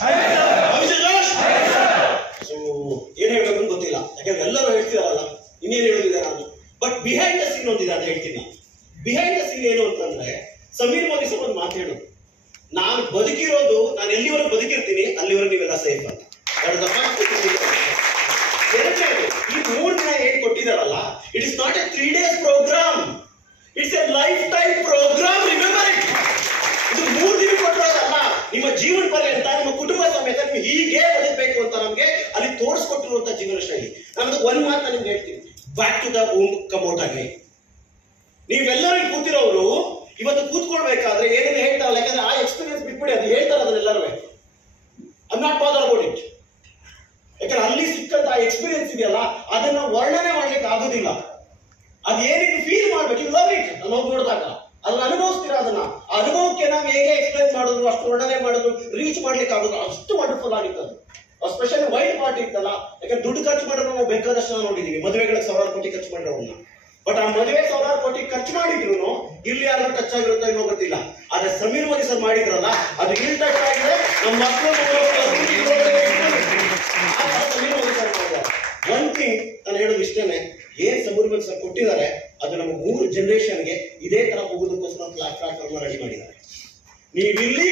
So ಏನ್ ಹೇಳ್ಬೇಕು ಗೊತ್ತಿಲ್ಲ, ಯಾಕಂದ್ರೆ ಎಲ್ಲರೂ ಹೇಳ್ತಿದಾರಲ್ಲ, ಇನ್ನೇನು ಹೇಳುದಿದೆ ನಾನು. ಬಟ್ ಬಿಹೈಂಡ್ ದ ಸೀನ್ ಒಂದಿದೆ, ಅದು ಹೇಳ್ತೀನಿ. ಬಿಹೈಂಡ್ ದ ಸೀನ್ ಏನು ಅಂತಂದ್ರೆ, ಸಮೀರ್ ಮೋದಿ ಸರ್ ಒಂದು ಮಾತು ಹೇಳೋದು, ನಾನು ಬದುಕಿರೋದು, ನಾನು ಎಲ್ಲಿವರೆಗೂ ಬದುಕಿರ್ತೀನಿ ಅಲ್ಲಿವರೆಗೂ ನೀವೆಲ್ಲ ಸೇಫ್ ಅಂತ. ಈ 3 ದಿನ ಏನ್ ಕೊಟ್ಟಿದಾರಲ್ಲ, it is not a 3 days programme, it's a lifetime programme. Remember it. ಇದು 3 ದಿನ ಕೊಟ್ಟಿರೋದಲ್ಲ, ನಿಮ್ಮ ಜೀವನ ಪರ್ಯಂತ ನಿಮ್ಮ ಕುಟುಂಬ ಸಮೇತ ನೀವು ಹೀಗೆ ಬದುಕಬೇಕು ಅಂತ ನಮ್ಗೆ ಅಲ್ಲಿ ತೋರಿಸ್ಕೊಟ್ಟಿರುವಂತ ಜೀವನ ಶೈಲಿ. ನಾನು ಒಂದ್ ಮಾತು ನಿಮ್ಗೆ ಹೇಳ್ತೀನಿ, back to the home come out ಆಗಿ. ನೀವೆಲ್ಲರೂ ಕೂತಿರೋರು ಇವತ್ತು ಕೂತ್ಕೊಳ್ಬೇಕಾದ್ರೆ ಏನೇನು ಹೇಳ್ತಾರಲ್ಲ, ಯಾಕಂದ್ರೆ ಆ ಎಕ್ಸ್ಪೀರಿಯನ್ಸ್ ಬಿಟ್ಬಿಡಿ, ಅದು ಹೇಳ್ತಾರೆ ಅದನ್ನೆಲ್ಲರೂ. I not bother about it. ಯಾಕಂದ್ರೆ ಅಲ್ಲಿ ಸಿಕ್ಕಂತ ಆ ಎಕ್ಸ್ಪೀರಿಯನ್ಸ್ ಇದೆಯಲ್ಲ, ಅದನ್ನ ವರ್ಣನೆ ಮಾಡ್ಲಿಕ್ಕೆ ಆಗೋದಿಲ್ಲ. ಅದೇನೇನು ಫೀಲ್ ಮಾಡ್ಬೇಕು, ಯು ಲವ್ ಇಟ್. ನಾವು ನೋಡಿದಾಗ ಅದನ್ನ ಅನುಭವಿಸ್ತೀರಾ, ಅದನ್ನ ಆ ಅನುಭವಕ್ಕೆ ನಾವು ಹೇಗೆ ಎಕ್ಸ್ಪ್ಲೈನ್ ಮಾಡಿದ್ರು, ಅಷ್ಟು ವರ್ಣನೆ ಮಾಡಿದ್ರು ರೀಚ್ ಮಾಡ್ಲಿಕ್ಕೆ ಆಗೋದು, ಅಷ್ಟು ವಂಡರ್ಫುಲ್ ಆಗಿತ್ತು ಅದು. ಸ್ಪೆಷಲಿ ವೈಲ್ಡ್ ಪಾರ್ಟಿ ಇತ್ತಲ್ಲ, ಯಾಕಂದ್ರೆ ದುಡ್ಡು ಖರ್ಚು ಮಾಡಿದ್ರು ನಾವು ಬೇಕಾದಷ್ಟು ನೋಡಿದೀವಿ, ಮದುವೆಗಳಿಗೆ 1000 ಕೋಟಿ ಖರ್ಚು ಮಾಡಿರೋನ್ನ. ಬಟ್ ಆ ಮದುವೆ 1000 ಕೋಟಿ ಖರ್ಚು ಮಾಡಿದ್ರು ಇಲ್ಲಿ ಯಾರು ಟಚ್ ಆಗಿರುತ್ತೋ ಏನೋ ಗೊತ್ತಿಲ್ಲ. ಆದ್ರೆ ಸಮೀರ್ ಮೋದಿ ಸರ್ ಮಾಡಿದ್ರಲ್ಲ, ಅದು ಇಲ್ಲಿ ಟಚ್ ಆಗಿದೆ. ನಮ್ಮ ಮಕ್ಕಳು ಒನ್ ಥಿಂಗ್ ನಾನು ಹೇಳೋದು ಇಷ್ಟೇನೆ, ಏನ್ ಸಮೀರ್ ಮೋದಿ ಸರ್ ಕೊಟ್ಟಿದ್ದಾರೆ ಅದು ನಮ್ಮ 3 ಜನರೇಷನ್ಗೆ ಇದೇ ತರ ಹೋಗೋದಕ್ಕೋಸ್ಕರ ಪ್ಲಾಟ್ಫಾರ್ಮ್ ರೆಡಿ ಮಾಡಿದ್ದಾರೆ. ನೀವಿಲ್ಲಿ